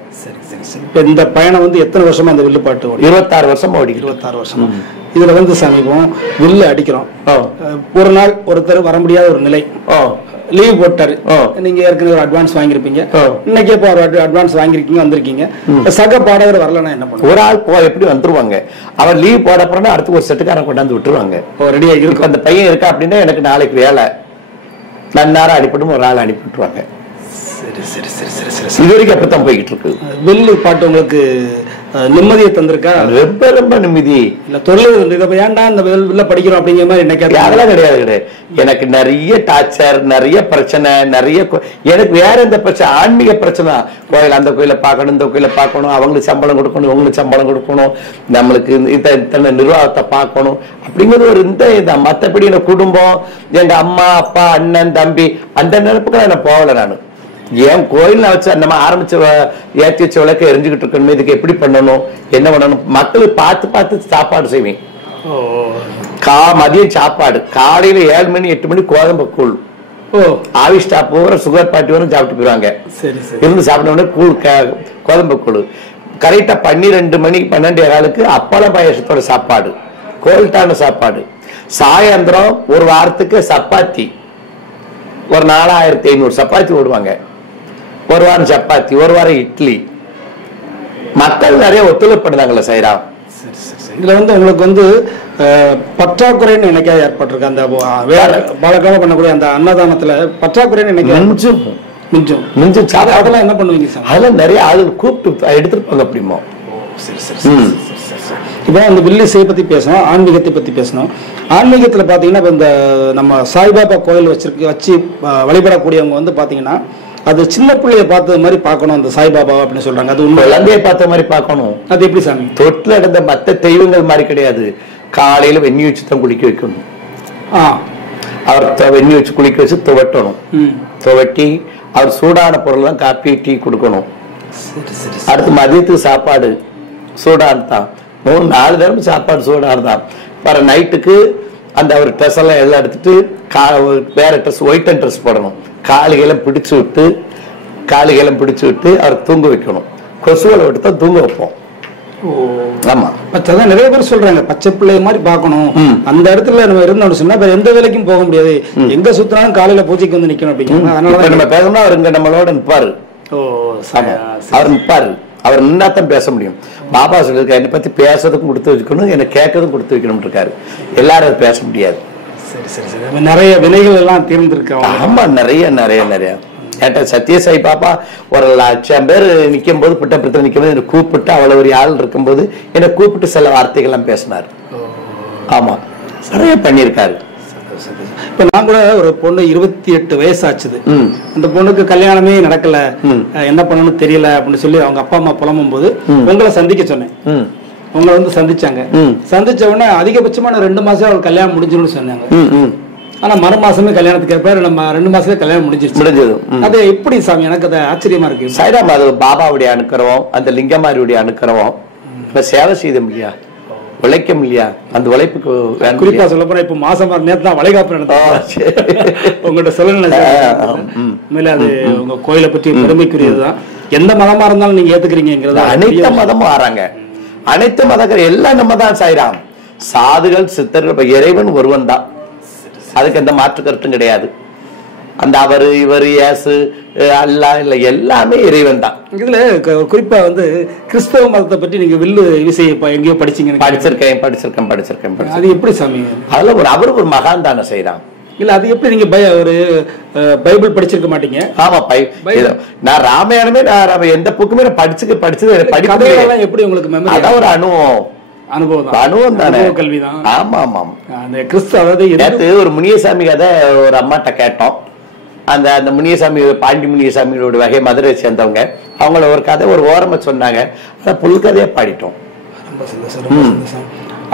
இந்த பயணம் வந்து எத்தனை வருஷமா அந்த வில்லுப்பாட்டு? 26 வருஷமா ஓடி. 26 வருஷமா. இதுல வந்து சமீபம் வில்லு அடிக்கிறோம். ஒரு நாள் ஒருத்தர் வர முடியாத ஒரு நிலை, லீவ் போட்டாரு. நீங்க ஏற்கனவே ஒரு அட்வான்ஸ் வாங்கிருப்பீங்க. இன்னைக்கு இப்போ ஒரு அட்வான்ஸ் வாங்கிருக்கீங்க, வந்திருக்கீங்க. சக பாடகர் வரலன்னா என்ன பண்ணுவோம்? ஒரு ஆள் எப்படி வந்துருவாங்க. அவர் லீவ் போட அப்புறம் அடுத்து ஒரு செட்டுக்காரன் கொண்டாந்து விட்டுருவாங்க. ரெடியா இருக்கு அந்த பையன் இருக்கா அப்படின்னா எனக்கு நாளைக்கு வேலை, நன்னாரம் அனுப்பிட்டு ஒரு ஆள் அனுப்பி விட்டுருவாங்க. இது வரைக்கும் அப்படித்தான் போய்கிட்டு இருக்கு. வில்லு பாட்டு உங்களுக்கு நிம்மதியை தந்திருக்கா? ரொம்ப ரொம்ப நிம்மதி. இல்ல தொழில் ஏன்டா இந்த வில்ல படிக்கிறோம் அப்படிங்கிற மாதிரி என்ன கேட்க? அதெல்லாம் கிடையாது. எனக்கு நிறைய டார்ச்சர், நிறைய பிரச்சனை, நிறைய எனக்கு வேற எந்த பிரச்சனை, ஆன்மீக பிரச்சனை. கோயில் அந்த கோயில பார்க்கணும், இந்த கோயில பார்க்கணும், அவங்களுக்கு சம்பளம் கொடுக்கணும், இவங்களுக்கு சம்பளம் கொடுக்கணும், நம்மளுக்கு இத்தனை நிர்வாகத்தை பார்க்கணும் அப்படிங்கிறது ஒரு இந்த மற்றபடி என் குடும்பம், எங்க அம்மா அப்பா அண்ணன் தம்பி அந்த நினைப்புக்கு நான் போகல. நான் ஏன் கோயில் வச்சு நம்ம ஆரம்பிச்ச ஏற்றி வச்ச விளக்க எரிஞ்சுக்கிட்டு இருக்கணும். இதுக்கு எப்படி பண்ணணும், என்ன பண்ணணும், மக்களுக்கு பார்த்து சாப்பாடு செய்வேன். மதியம் சாப்பாடு காலையில 7 மணி 8 மணி கோதம்பு கூழ். ஆவி ஸ்டாப் போகிற சுகர் பார்ட்டி வரும் சாப்பிட்டு போயிருவாங்க. இருந்து சாப்பிட்ட கூழ் கோதம்பு கூழ். கரெக்டா 12 மணி 12 அப்பள பாயசத்தோட சாப்பாடு, கோல்டான சாப்பாடு. சாயந்தரம் ஒரு வாரத்துக்கு சப்பாத்தி, ஒரு 4500 சப்பாத்தி ஓடுவாங்க. ஒரு வாரம் சப்பாத்தி, ஒரு வாரம் இட்லி. மக்கள் நிறைய ஒத்துழைப்பு பண்ணுறாங்களே சைரா. இதுல வந்து உங்களுக்கு வந்து பற்றாக்குறைன்னு என்னைக்காவது ஏற்பட்டிருக்கு? அந்த வழக்கமா பண்ணக்கூடிய அந்த அன்னதானத்துல பற்றாக்குறைன்னு என்னைக்கு மிஞ்சும் அதெல்லாம் என்ன பண்ணுவீங்க சார்? அதெல்லாம் நிறைய ஆளுகள் கூப்பிட்டு எடுத்துருப்பாங்க. அப்படிமோ இப்போ அந்த வில்லிசையை பத்தி பேசணும், ஆன்மீகத்தை பத்தி பேசணும். ஆன்மீகத்துல பாத்தீங்கன்னா இந்த நம்ம சாய்பாபா கோயில் வச்சு வழிபடக்கூடியவங்க வந்து பாத்தீங்கன்னா அது சின்ன பிள்ளைய பார்த்தது மாதிரி பார்க்கணும் அந்த சாய்பாபா அப்படின்னு சொல்றாங்க. அது உண்மை. குழந்தைய பார்த்த மாதிரி பார்க்கணும். அது எப்படி சாமி? தொட்டில் இருந்த மற்ற தெய்வங்கள் மாதிரி கிடையாது. காலையில வெந்நி வச்சு தான் குளிக்க வைக்கணும். அவர் வெந்நி வச்சு குளிக்க வச்சு துவட்டணும். துவட்டி அவர் சூடான பொருள் தான் காப்பி டீ கொடுக்கணும். அடுத்து மதியத்துக்கு சாப்பாடு சூடான தான். 3-4 தடவை சாப்பாடு சூடான தான். வர நைட்டுக்கு அந்த அவர் ட்ரெஸ் எல்லாம் எடுத்துட்டு வேற ட்ரெஸ், ஒயிட் அண்ட் ட்ரெஸ் போடணும். காலுகையெல்லாம் பிடிச்சு விட்டு அவர் தூங்க வைக்கணும். கொசுவலை விட்டு தான் தூங்க வைப்போம். ஆமா, நிறைய பேர் சொல்றாங்க பச்சை பிள்ளை மாதிரி பாக்கணும். அந்த இடத்துல நம்ம இருந்தோம்னு சொன்னா எந்த வேலைக்கும் போக முடியாது, எங்க சுத்தினாலும் காலையில பூஜைக்கு வந்து நிக்கணும் அப்படிங்கிறது. அதனால நம்ம பேசணும். அவர் இங்க நம்மளோட நிற்பாரு. அவர் நிற்பாரு. அவர் நின்னாத்தான் பேச முடியும். பாபா சொல்லியிருக்காரு, என்னை பத்தி பேசுறதுக்கும் கொடுத்து வச்சுக்கணும், என்னை கேட்கறதுக்கும் கொடுத்து வைக்கணும் இருக்காரு. எல்லாரும் பேச முடியாது. நிறைய வினைகள் எல்லாம் தீர்ந்திருக்கு. ஆமா, நிறைய கேட்ட சத்ய சாய் பாப்பா ஒரு 1,00,000 பேர் நிற்கும் போது புட்டபுரத்தில் நிற்கும் போது என்னை கூப்பிட்டு அவ்வளவு ஒரு ஆள் இருக்கும்போது என்னை கூப்பிட்டு சில வார்த்தைகள்லாம் பேசினார். ஆமா, நிறைய பண்ணியிருக்காரு. இப்ப நான் கூட ஒரு பொண்ணு 28 வயசு ஆச்சுது. அந்த பொண்ணுக்கு கல்யாணமே நடக்கல, என்ன பண்ணணும்னு தெரியல அப்படின்னு சொல்லி அவங்க அப்பா அம்மா புலம்பும் போது உங்களை சந்திக்க சொன்னேன். உங்களை வந்து சந்திச்சாங்க. சந்திச்ச உடனே அதிகபட்சமான 2 மாசம் அவள் கல்யாணம் முடிஞ்சிடும் சொன்னாங்க. ஆனா மறு மாசமே கல்யாணத்துக்கு ஏற்பாடு நம்ம 2 மாசத்துல கல்யாணம் முடிஞ்சிருச்சு. அது எப்படி சாமி? எனக்கு அது ஆச்சரியமா இருக்கு. சாய்ராம், அது பாபாவுடைய அனுக்கிறோம், அந்த லிங்கமாரியுடைய அனுக்கிறோம். இப்ப சேவை செய்த முடியா, உழைக்க முடியா, அந்த உழைப்புக்கு குறிப்பா சொல்ல போனா இப்ப மாசம் நேரத்து தான் வளைகாப்பு நடந்தது. உங்கள்கிட்ட சொல்லல, அது உங்க கோயிலை பற்றி பெருமைக்குரியதுதான். எந்த மதமா இருந்தாலும் நீங்க ஏத்துக்கிறீங்கிறத அனைத்து மதமும் ஆறாங்க. அனைத்து மதங்கள் எல்லாம் நம்ம தான் சாய்ராம். சாதுகள் சித்தர்கள் இறைவன் ஒருவன் தான், அதுக்கு எந்த மாற்று கருத்தும் கிடையாது. அந்த அவரு இவர் ஏசு அல்லா இல்ல, எல்லாமே இறைவன் தான். இதுல குறிப்பா வந்து கிறிஸ்தவ மதத்தை பற்றி நீங்க வில்லு விசையை எங்கேயோ படிச்சீங்க? படிச்சிருக்கேன். அது எப்படி சாமி? அதுல அவரு ஒரு மகான் தானே செய்யறான். இல்ல அது எப்படி நீங்க ஒரு பைபிள் படிச்சிருக்க மாட்டீங்க? ஆமா, நான் ராமாயணமே நான் எந்த புக்குமே படிச்சது எப்படி உங்களுக்கு மெமரி? அதான் ஒரு அனுபவம் தானே, கல்விதான். ஆமா. அந்த கிறிஸ்து ஒரு முனியசாமி கதை ஒரு அம்மாட்ட கேட்டோம். அந்த முனியசாமி பாண்டி முனியசாமியோட வகை மதுரை சேர்ந்தவங்க. அவங்கள ஒரு கதை ஒரு ஓரமா சொன்னாங்க. புல் கதையா பாடிட்டோம்.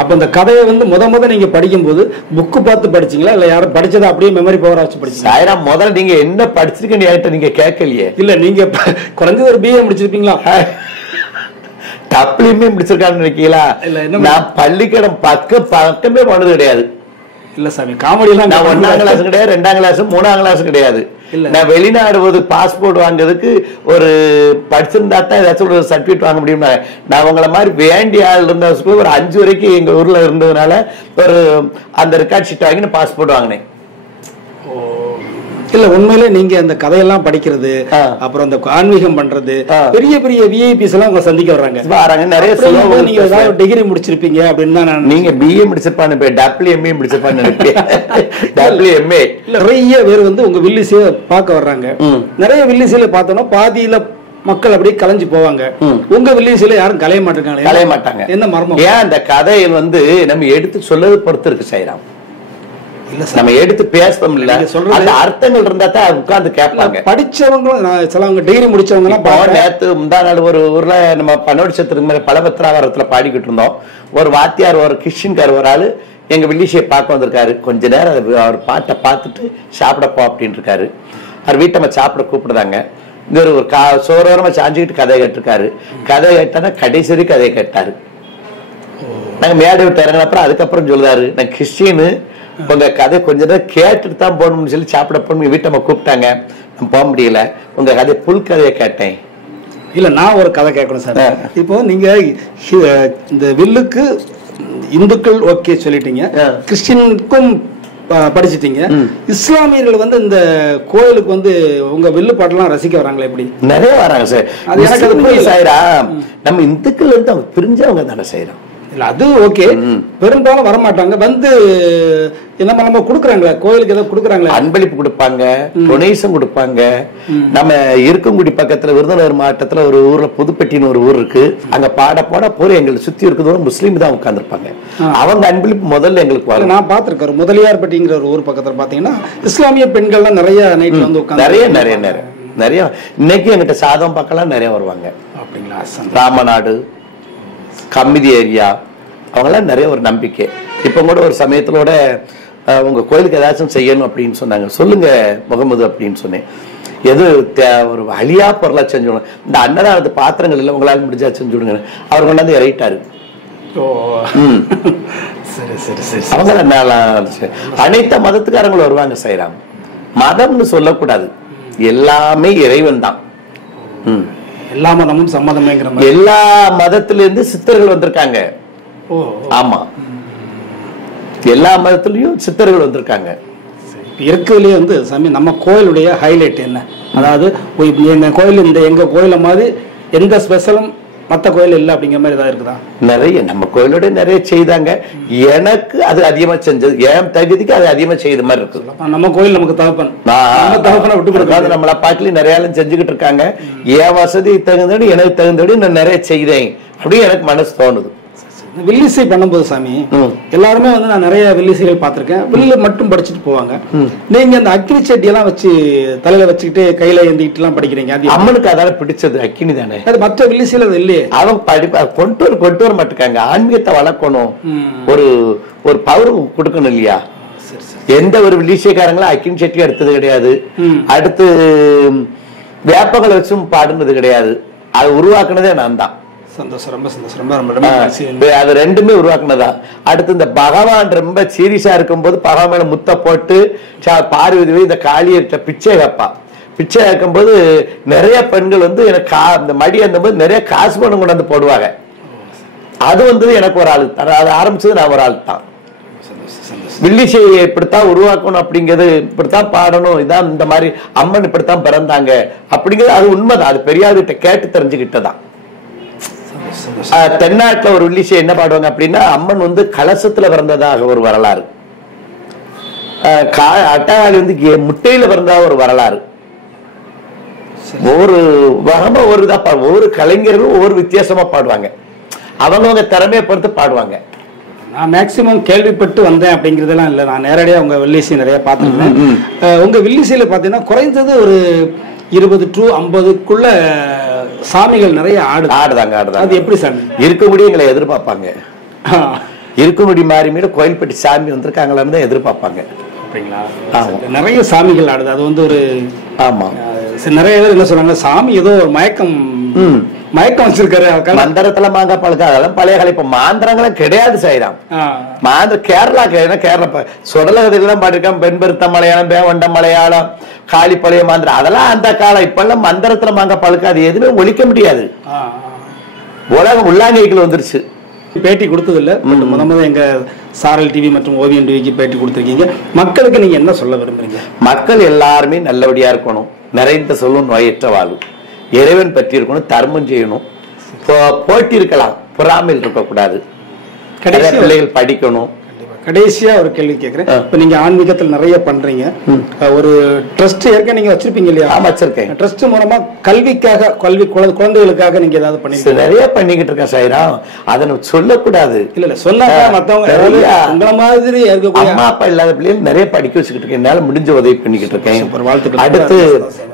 அப்ப இந்த கதையை வந்து முத நீங்க படிக்கும்போது புக்கு பார்த்து படிச்சீங்களா இல்ல யாரும் படிச்சதை அப்படியே மெமரி பவரா வச்சு படிச்சீங்களா? சாய்ராம், முதல்ல நீங்க என்ன படிச்சிருக்கீங்க என்கிட்ட நீங்க கேட்கலையே. இல்ல நீங்க குறைஞ்சது ஒரு BA முடிச்சிருப்பீங்களா? டப்ளியுமே முடிச்சிருக்கான்னு நினைக்கீங்களா? நான் பள்ளிக்கூடம் பக்கமே போனது கிடையாது. இல்ல சாமி, காமெடி எல்லாம் நான் 1ஆம் கிளாஸ் கிடையாது, 2ஆம் கிளாஸ், 3ஆம் கிளாஸ் கிடையாது. நான் வெளிநாடு ஒரு பாஸ்போர்ட் வாங்குறதுக்கு ஒரு படிச்சிருந்தா தான் ஏதாச்சும் ஒரு சர்டிபிகேட் வாங்க முடியும். நான் உங்களை மாதிரி வேண்டிய ஆள் இருந்த ஒரு 5 வரைக்கும் எங்க ஊர்ல இருந்ததுனால ஒரு அந்த ரெக்கார்ட் ஷீட் வாங்கி நான் பாஸ்போர்ட் வாங்கினேன். இல்ல உண்மையிலே நீங்க அந்த கதையெல்லாம் படிக்கிறது, அப்புறம் அந்த ஆன்மீகம் பண்றது, பெரிய பெரிய விஐபிஸ் எல்லாம் உங்க சந்திக்க வர்றாங்க. நிறைய நீங்க ஏதாவது டிகிரி முடிச்சிருப்பீங்க அப்படின்னு தான். நீங்க BA முடிச்சிருப்பான்னு, WMA முடிச்சிருப்பான்னு நினைப்பேன். WMA நிறைய பேர் வந்து உங்க வில்லிசைய பார்க்க வர்றாங்க. நிறைய வில்லிசையில பார்த்தோம்னா பாதியில மக்கள் அப்படியே கலைஞ்சு போவாங்க. உங்க வில்லிசையில யாரும் கலைய மாட்டாங்க. என்ன மர்மம்? ஏன் அந்த கதையை வந்து நம்ம எடுத்து சொல்லது பொறுத்து இருக்கு சாய்ராம். நம்ம எடுத்து பேசணும் இல்ல, அந்த அர்த்தங்கள் இருந்தா தான் உட்கார்ந்து கேட்பாங்க. படிச்சவங்களும் சிலவங்க டிகிரி முடிச்சவங்க எல்லாம் நேத்து முந்தா நாள் ஒரு ஊர்ல நம்ம பனோடிச்சத்துக்கு மேல பலபத்ராவரத்துல பாடிக்கிட்டு இருந்தோம். ஒரு வாத்தியார், ஒரு கிறிஸ்டின்கார் ஒரு ஆளு எங்க வில்லிசையை பார்க்க வந்திருக்காரு. கொஞ்ச நேரம் அவர் பாட்டை பார்த்துட்டு சாப்பிடப்போ அப்படின்னு இருக்காரு. அவர் வீட்டை சாப்பிட கூப்பிடுதாங்க. இங்க ஒரு சோரமா சாஞ்சுக்கிட்டு கதை கேட்டிருக்காரு. கதை கேட்டானா கடைசி வரைக்கும் கதையை கேட்டாரு. நாங்க மேடை விட்டு இறங்கினப்புறம் அதுக்கப்புறம் சொல்லுதாரு, நான் கிறிஸ்டின்னு, உங்க கதை கொஞ்ச நேரம் கேட்டுட்டு தான் போகணும்னு சொல்லி சாப்பிட போகணும். வீட்டை கூப்பிட்டாங்க, நான் போக முடியல. உங்க கதை புல் கதையை கேட்டேன். இல்ல நான் ஒரு கதை கேட்கணும் சார். இப்போ நீங்க இந்த வில்லுக்கு இந்துக்கள் ஓகே சொல்லிட்டீங்க, கிறிஸ்டினுக்கும் படிச்சிட்டீங்க, இஸ்லாமியர்கள் வந்து இந்த கோயிலுக்கு வந்து உங்க வில்லு பாட்டெல்லாம் ரசிக்க வராங்களா? எப்படி? நிறைய வராங்க சார். அது எனக்கு அது புரியல சாய்ரா. நம்ம இந்துக்கள் இருந்து அவங்க பிரிஞ்சவங்க தானே செய்யறோம். இல்ல அது ஓகே, பெரும்பாலும் வரமாட்டாங்க. வந்து என்ன கொடுக்குறாங்களா கோயிலுக்கு, ஏதோ கொடுக்குறாங்களா? அன்பளிப்பு கொடுப்பாங்க, டொனேஷன் கொடுப்பாங்க. நம்ம இருக்கங்குடி பக்கத்துல விருதுநகர் மாவட்டத்துல ஒரு ஊர்ல புதுப்பட்டின்னு ஒரு ஊர் இருக்கு. அங்க பாட போற எங்களை சுத்தி இருக்கிறதோட முஸ்லீம் தான் உட்கார்ந்துருப்பாங்க. அவங்க அன்பளிப்பு முதல்ல எங்களுக்கு வரும். நான் பாத்திருக்கேன் முதலியார்பட்டிங்கிற ஒரு ஊர் பக்கத்துல பாத்தீங்கன்னா இஸ்லாமிய பெண்கள்லாம் நிறைய நைட்ல வந்து உட்கார்ந்து நிறைய இன்னைக்கு எங்கிட்ட சாதம் பார்க்கலாம் நிறைய வருவாங்க. அப்படிங்களா? ராமநாடு, கம்மிதி ஏரியா, அவங்களாம் நிறைய ஒரு நம்பிக்கை. இப்ப கூட ஒரு சமயத்திலோட உங்க கோயிலுக்கு ஏதாச்சும் செய்யணும் அப்படின்னு சொன்னாங்க. சொல்லுங்க முகமது அப்படின்னு சொன்னேன். எது ஒரு அழியா பொருளா செஞ்சு இந்த அன்னதானத்து பாத்திரங்கள் இல்லை, உங்களால முடிஞ்சா செஞ்சு விடுங்க. அவர் கொண்டாந்து இறங்கிட்டாரு. அவங்க அனைத்து மதத்துக்காரங்களும் வருவாங்க சாய்ராம். மதம்னு சொல்லக்கூடாது, எல்லாமே இறைவன் தான். எல்லா மதமும் சம்மதமேங்கிற மாதிரி எல்லா மதத்தில இருந்து சித்தர்கள் வந்திருக்காங்க. ஆமா, எல்லா மதத்திலயும் சித்தர்கள் வந்திருக்காங்க. இருக்கிறதுலயே வந்து சாமி நம்ம கோயிலுடைய ஹைலைட் என்ன? அதாவது இந்த கோயில், இந்த எங்க கோயில மாதிரி எந்த ஸ்பெஷலும் மற்ற கோயில் இல்லை அப்படிங்கிற மாதிரி ஏதாவது இருக்குதா? நிறைய நம்ம கோயிலோட நிறைய செய்தாங்க. எனக்கு அது அதிகமா செஞ்சது, என் தகுதிக்கு அது அதிகமா செய்த மாதிரி இருக்கு. நம்ம கோயில் நமக்கு தகப்பன், விட்டு கொடுக்காது. நம்மள பாட்டில நிறைய செஞ்சுக்கிட்டு இருக்காங்க. என் வசதி தகுந்தபடி, எனக்கு தகுந்தபடி நான் நிறைய செய்தேன் அப்படின்னு எனக்கு மனசு தோணுது. வில்லிசை பண்ணும்போது சாமி எல்லாருமே வந்து நான் நிறைய வில்லிசைகள் பார்த்திருக்கேன். வில்லு மட்டும் படிச்சுட்டு போவாங்க. நீங்க அந்த அக்கினி செட்டி எல்லாம் வச்சு தலையில வச்சுக்கிட்டு கையில ஏந்திட்டு எல்லாம் படிக்கிறீங்க. அது அம்மனுக்கு அதால பிடிச்சது அக்கினி தானே. அது மற்ற வில்லிசையில அது இல்லையே. அவன் படிப்பா கொண்டு வர மாட்டேங்க. ஆன்மீகத்தை வளர்க்கணும், ஒரு பவர் கொடுக்கணும் இல்லையா? எந்த ஒரு வில்லிசைக்காரங்களும் அக்கினி செட்டி எடுத்தது கிடையாது. அடுத்து வேப்பங்களை வச்சும் பாடுனது கிடையாது. அது உருவாக்குனதே நான் தான். சந்தோஷம், ரொம்ப சந்தோஷம். அது ரெண்டுமே உருவாக்குனதா. அடுத்து இந்த பகவான் ரொம்ப சீரியஸா இருக்கும் போது பகவான் மேல முத்த போட்டு பார்வதி இந்த காளியை பிச்சை வைப்பா. பிச்சை வைக்கும் போது நிறைய பெண்கள் வந்து எனக்கு இந்த மடி அந்த போது நிறைய காசு பணம் கொண்டு வந்து போடுவாங்க. அது வந்து எனக்கு ஒரு ஆளு, அது ஆரம்பிச்சது நான் ஒரு ஆள் தான். வில்லிசையை இப்படித்தான் உருவாக்கணும் அப்படிங்கிறது, இப்படித்தான் பாடணும், இதான் இந்த மாதிரி அம்மன் இப்படித்தான் பிறந்தாங்க அப்படிங்கிறது அது உண்மைதான். அது பெரியார்கிட்ட கேட்டு தெரிஞ்சுக்கிட்டதான். தென்னாட்டுல ஒரு வில்லிசை என்ன பாடுவாங்க அப்படின்னா, அம்மன் வந்து கலசத்துல பிறந்ததாக ஒரு வரலாறு, அட்டகாளி வந்து முட்டையில பிறந்ததாக ஒரு வரலாறு. ஒரு வகமா ஒவ்வொரு கலைஞர்களும் ஒவ்வொரு வித்தியாசமா பாடுவாங்க. அவங்கவுங்க திறமையை பொறுத்து பாடுவாங்க. நான் மேக்சிமம் கேள்விப்பட்டு வந்தேன் அப்படிங்கறதெல்லாம் இல்லை. நான் நேரடியாக உங்க வில்லிசை நிறைய பார்த்துருக்கேன். உங்க வில்லிசையில பாத்தீங்கன்னா குறைந்தது ஒரு 20 to 50க்குள்ள சாமிகள் நிறைய ஆடுதாங்க. அது எப்படி சாமி இருக்கக்கூடிய எங்களை எதிர்பார்ப்பாங்க. இருக்கும்படி மாறி கோயில்பட்டி சாமி வந்திருக்காங்களான்னு தான் எதிர்பார்ப்பாங்க. நிறைய சாமிகள் ஆடுது. அது வந்து ஒரு ஆமா நிறைய பேர் என்ன சொல்றாங்க, சாமி ஏதோ ஒரு மயக்கம் வச்சிருக்காரு. மந்திரத்துல மாங்காய் பழுக்க அதெல்லாம் பழைய காலம். இப்ப மாந்திரங்களும் கிடையாது செய்யறான். கேரளா சுடலகதிலாம் பாட்டிருக்கான். பெண்பருத்த மலையாளம், பேவண்ட மலையாளம், காளி பழைய மாந்திரம் அதெல்லாம் அந்த காலம். இப்ப எல்லாம் மந்திரத்துல மாங்காய் பழுக்க அது எதுவுமே ஒழிக்க முடியாது. உலகம் உள்ளாங்கைகள் வந்துருச்சு. பேட்டி கொடுத்தது இல்ல, முத எங்க சாரல் டிவி மற்றும் ஓவியம் டிவிக்கு பேட்டி கொடுத்திருக்கீங்க. மக்களுக்கு நீங்க என்ன சொல்ல விரும்புறீங்க? மக்கள் எல்லாருமே நல்லபடியா இருக்கணும், நிறைந்த சொல்லும் நோயற்ற வாழும், இறைவன் பற்றி இருக்கணும், தர்மம் செய்யணும், போட்டி இருக்கலாம், பொறாமையில் இருக்கக்கூடாது, பிள்ளைகள் படிக்கணும். கடைசியா ஒரு கேள்வி கேட்கிறேன். இப்ப நீங்க ஆன்மீகத்தில் நிறைய பண்றீங்க, ஒரு ட்ரஸ்ட் ஏற்க நீங்க வச்சிருப்பீங்க இல்லையா? வச்சிருக்கேன். ட்ரஸ்ட் மூலமா கல்விக்காக, குழந்தைகளுக்காக நீங்க ஏதாவது பண்ணி நிறைய பண்ணிக்கிட்டு இருக்கேன் சாயிராம். அதை சொல்லக்கூடாது. இல்ல சொல்லாம மத்தவங்க உங்கள மாதிரி அம்மா அப்பா இல்லாத பிள்ளைகள் நிறைய படிக்க வச்சுக்கிட்டு இருக்கேன். என்னால முடிஞ்ச உதவி பண்ணிக்கிட்டு இருக்கேன். அடுத்து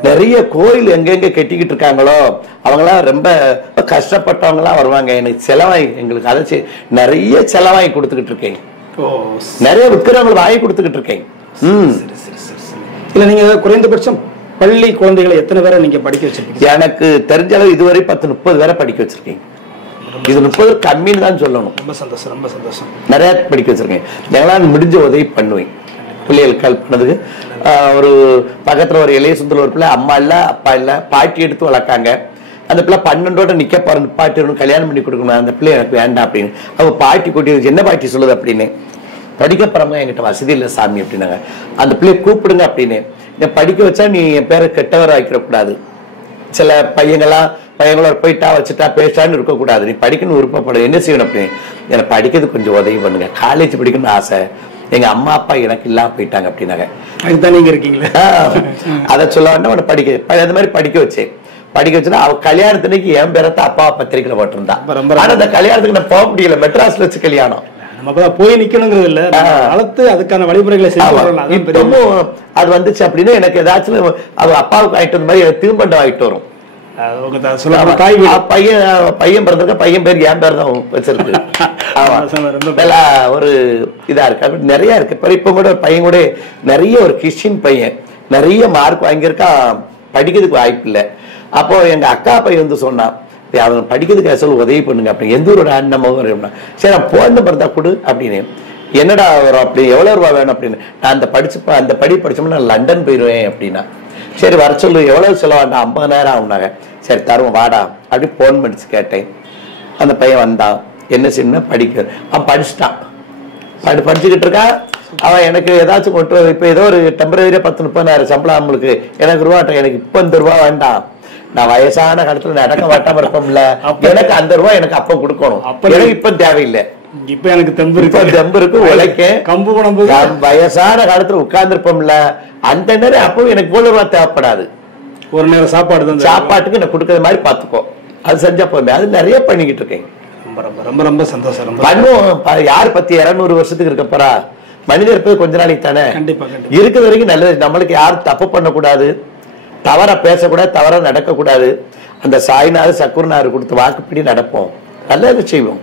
நிறைய கோயில் எங்கெங்க கட்டிக்கிட்டு இருக்காங்களோ அவங்களாம் ரொம்ப கஷ்டப்பட்டவங்க எல்லாம் வருவாங்க. எனக்கு செலவாய் எங்களுக்கு அதை நிறைய செலவாகி கொடுத்துக்கிட்டு இருக்கேன். நிறைய விற்கிறவங்களை வாங்கி கொடுத்துக்கிட்டு இருக்கேன். இல்ல நீங்க குறைந்தபட்சம் பள்ளி குழந்தைகளை எத்தனை பேரை நீங்க படிக்க வச்சிருக்கீங்க? எனக்கு தெரிஞ்ச அளவு இதுவரை 10-30 பேரை படிக்க வச்சிருக்கேன். இது 30 கம்மின்னு தான் சொல்லணும். ரொம்ப சந்தோஷம், ரொம்ப சந்தோஷம். நிறைய படிக்க வச்சிருக்கேன். எங்களால் முடிஞ்ச உதவி பண்ணுவேன் பிள்ளைகளுக்கு ஹெல்ப் பண்ணதுக்கு. ஒரு பக்கத்துல ஒரு இளைய சுந்தர ஒரு பிள்ளை அம்மா இல்ல அப்பா இல்ல, பாட்டி எடுத்து வளர்க்காங்க. அந்த பிள்ளை 12ஓட நிக்க பாருங்க, பாட்டி கல்யாணம் பண்ணி கொடுக்கணும், அந்த பிள்ளை எனக்கு வேண்டாம் அப்படின்னு. அவ பாட்டி கூட்டி என்ன பாட்டி சொல்லுது அப்படின்னு, படிக்க போறவங்க என்கிட்ட வசதி இல்லை சாமி அப்படின்னாங்க. அந்த பிள்ளைய கூப்பிடுங்க அப்படின்னு. படிக்க வச்சா நீ என் பேரை கெட்டவரை வைக்கிறக்கூடாது, சில பையங்களோட போயிட்டா வச்சுட்டா பேசான்னு இருக்கக்கூடாது, நீ படிக்கணும் விருப்பப்பட என்ன செய்யணும் அப்படின்னு. எனக்கு படிக்கிறது கொஞ்சம் உதவி பண்ணுங்க, காலேஜ் படிக்கணும்னு ஆசை, எங்க அம்மா அப்பா எனக்கு இல்லாம போயிட்டாங்க அப்படின்னாங்க. அதுதான் நீங்க இருக்கீங்களா? அதை சொல்ல வேண்டாம், உன்னை படிக்க அந்த மாதிரி படிக்க வச்சேன். படிக்க வச்சுன்னா அவ கல்யாணத்துக்கு என் பேரத்தை அப்பா பத்திரிக்கையில போட்டிருந்தா. ஆனா அந்த கல்யாணத்துக்கு நான் போக முடியல, மெட்ராஸ்ல வச்சு கல்யாணம். நம்ம போய் நிக்கணுங்கிறது இல்ல, வளர்த்து அதுக்கான வழிமுறைகளை செய்யணும். அது வந்துச்சு அப்படின்னா எனக்கு ஏதாச்சும் அவ அப்பாவுக்கு ஆயிட்டு வந்த மாதிரி எனக்கு திரும்பண்டம் ஆயிட்டு வரும். பையன் பிறந்திருக்க, பையன் பேர் என் பேர் தான் வச்சிருக்கு. ஒரு இதா இருக்கு, நிறைய இருக்கு. இப்ப கூட பையன் கூட நிறைய ஒரு கிறிஸ்டின் பையன் நிறைய மார்க் வாங்கியிருக்கான், படிக்கிறதுக்கு வாய்ப்பு இல்லை. அப்போ எங்க அக்கா பையன் வந்து சொன்னான், அவன் படிக்கிறதுக்கு சொல்ல உதவி பண்ணுங்க அப்படின்னு. எந்த ஒரு நம்ம சரி நான் போன பிறந்தா கொடு அப்படின்னு. என்னடா வரும் அப்படி, எவ்வளவு ரூபா வேணும் அப்படின்னு. நான் அந்த படி படிச்சோம்னா நான் லண்டன் போயிடுவேன் அப்படின்னா. சரி வர சொல்லு, எவ்வளவு செலவாண்டா? 50,000 ஆகுனாங்க. சரி தருவோம் வாடா அப்படி போன் பண்ணிச்சு கேட்டேன். அந்த பையன் வந்தான், என்ன செய்யணும் படிக்க. அவன் படிச்சுட்டான், படிச்சுக்கிட்டு இருக்கான். அவன் எனக்கு ஏதாச்சும் கொண்டு இப்ப ஏதோ ஒரு டெம்பரரியா 10-30,000 சம்பளம் நம்மளுக்கு, எனக்கு ரூபாட்ட எனக்கு இப்ப இந்த ரூபா வேண்டாம், நான் வயசான காலத்துல நடக்க மாட்டாம இருப்போம்ல, எனக்கு அந்த ரூபாய் எனக்கு அப்ப கொடுக்கணும், எனக்கு இப்ப தேவையில்லை. இப்ப எனக்கு தெம்பு இருக்கு, உழைக்க கம்பு குழம்பு. வயசான காலத்துல உட்கார்ந்து இருப்போம்ல, அந்த நேரம் அப்பவும் எனக்கு போல ரூபா தேவைப்படாது. ஒரு நேரம் சாப்பாட்டுக்கு நான் கொடுக்கற மாதிரி பாத்துக்கோ, அது செஞ்சா போதும். அது நிறைய பண்ணிக்கிட்டு இருக்கேன். ரொம்ப ரொம்ப சந்தோஷம். பண்ணுவோம். யாரு 100-200 வருஷத்துக்கு இருக்க போறா? மனிதர் இருப்பது கொஞ்ச நாளைக்கு தானே. இருக்கிற வரைக்கும் நல்லது. நம்மளுக்கு யாரும் தப்பு பண்ணக்கூடாது, தவற பேசக்கூடாது, தவற நடக்க கூடாது. அந்த சாய்நாறு சக்குருநாறு கொடுத்த வாக்குப்படி நடப்போம், நல்லது செய்வோம்.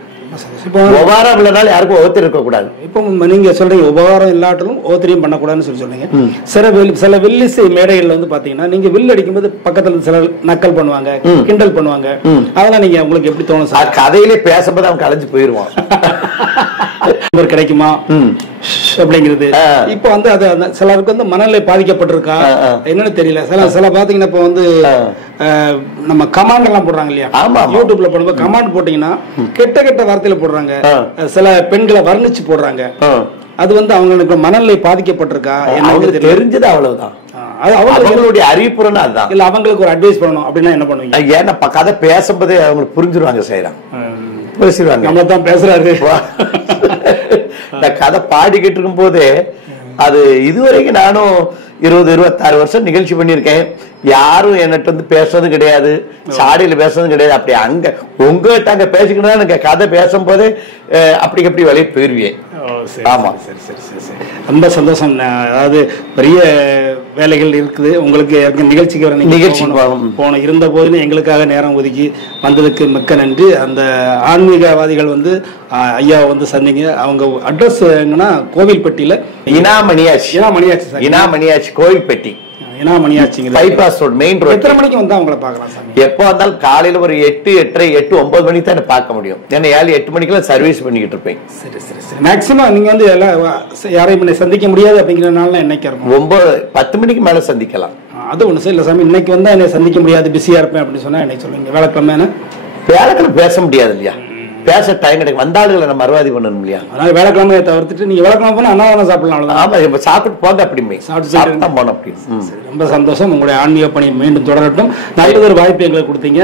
உபகாரம் இல்லைனாலும் யாருக்கும் ஒவ்வொருத்தர் இருக்க கூடாது. இப்போ நீங்க சொல்றீங்க உபகாரம் இல்லாட்டாலும் ஒவ்வொருத்தரையும் பண்ணக்கூடாதுன்னு சொல்றீங்க. சில வில்லிசை மேடைகள்ல வந்து பாத்தீங்கன்னா நீங்க வில் அடிக்கும்போது பக்கத்துல சில நக்கல் பண்ணுவாங்க, கிண்டல் பண்ணுவாங்க. அதெல்லாம் நீங்க உங்களுக்கு எப்படி தோணும் சார்? கதையிலே பேசும்போது அவன் கலைஞ்சு போயிருவான். கிடைக்குமா அப்படிங்கிறது. இப்ப வந்து அது சிலருக்கு வந்து மனநிலை பாதிக்கப்பட்டிருக்கா என்னன்னு தெரியல. சில பாத்தீங்கன்னா இப்ப வந்து நம்ம கமாண்ட் எல்லாம் போடுறாங்க இல்லையா, யூடியூப்ல போடும்போது கமாண்ட் போட்டீங்கன்னா கெட்ட கெட்ட வார்த்தையில போடுறாங்க, சில பெண்களை வர்ணிச்சு போடுறாங்க. அது வந்து அவங்களுக்கு மனநிலை பாதிக்கப்பட்டிருக்கா என்ன தெரிஞ்சது அவ்வளவுதான். அவங்களுடைய அறிவிப்புறன்னு அதுதான். இல்ல அவங்களுக்கு ஒரு அட்வைஸ் பண்ணணும் அப்படின்னா என்ன பண்ணுவீங்க? ஏன்னா கதை பேசும்போதே அவங்களுக்கு புரிஞ்சிருவாங்க, செய்யறாங்க, நம்ம தான் பேசுறாரு. இந்த கதை பாடிக்கிட்டு இருக்கும் போது அது இதுவரைக்கும் நானும் 20-26 வருஷம் நிகழ்ச்சி பண்ணிருக்கேன். யாரும் என்கிட்ட வந்து பேசுறது கிடையாது, சாடியில பேசுறது கிடையாது. அப்படி அங்க உங்ககிட்ட அங்க பேசிக்கிட்டு எனக்கு கதை பேசும் போதே அப்படி வெளியே போயிருவேன். ஆமா. சரி சரி சரி சரி ரொம்ப சந்தோஷம். அதாவது பெரிய வேலைகள் இருக்குது உங்களுக்கு, நிகழ்ச்சிக்கு வர நிகழ்ச்சிக்கு போன இருந்த போதுன்னு எங்களுக்காக நேரம் ஒதுக்கி வந்ததுக்கு மிக்க நன்றி. அந்த ஆன்மீகவாதிகள் வந்து ஐயாவை வந்து சந்திங்க. அவங்க அட்ரஸ் எங்கன்னா கோவில்பட்டியில Inamaniyachi Kovilpatti bypass road main road. எத்தனை மணிக்கு வந்தா அவங்கள பார்க்கலாம் சாமி? எப்போ வந்தாலும் காலையில ஒரு 8, 8:30, 8, 9 மணிக்கு தான் பார்க்க முடியும். ஏன்னா 7, 8 மணிக்கெல்லாம் சர்வீஸ் பண்ணிக்கிட்டு இருப்பேன். சரி சரி சரி. மேக்ஸிமம் நீங்க வந்து யாரையும் சந்திக்க முடியாது அப்படிங்கிறனால என்னைக்கு 9, 10 மணிக்கு மேல சந்திக்கலாம். அது ஒண்ணு சரி இல்ல சாமி, இன்னைக்கு வந்தா என்னை சந்திக்க முடியாது, பிஸியா இருப்பேன் அப்படின்னு சொன்னா என்னை சொல்லுங்க. வேலைக்கிழமை பேச முடியாது இல்லையா, பேச டைம் கிடைக்கும். வந்தாளுகளை நம்ம மறுவாதி பண்ணணும் இல்லையா, அதனால வேலைக்கிழமையை தவிர்த்துட்டு நீங்க வேலைக்கிழமை போனா அன்னதானம் சாப்பிடலாம். ஆமா, இப்ப சாப்பிட்டு போங்க அப்படி சாப்பிட்டு தான் போனோம் அப்படி. ரொம்ப சந்தோஷம். உங்களுடைய ஆன்மீக பணி மீண்டும் தொடரட்டும். நல்ல ஒரு வாய்ப்பு எங்களுக்கு கொடுத்தீங்க.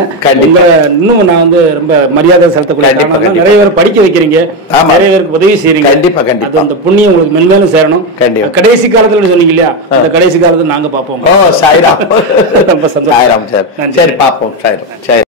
இன்னும் நான் வந்து ரொம்ப மரியாதை செலுத்தக்கூடிய, நிறைய பேர் படிக்க வைக்கிறீங்க, நிறைய பேருக்கு உதவி செய்யறீங்க. கண்டிப்பா கண்டிப்பா அந்த புண்ணியம் உங்களுக்கு மென்மேலும் சேரணும். கடைசி காலத்துல சொன்னீங்க இல்லையா, அந்த கடைசி காலத்துல நாங்க பார்ப்போம். சாய்ராம். ரொம்ப சந்தோஷம். சரி பார்ப்போம். சாய்ராம். சரி.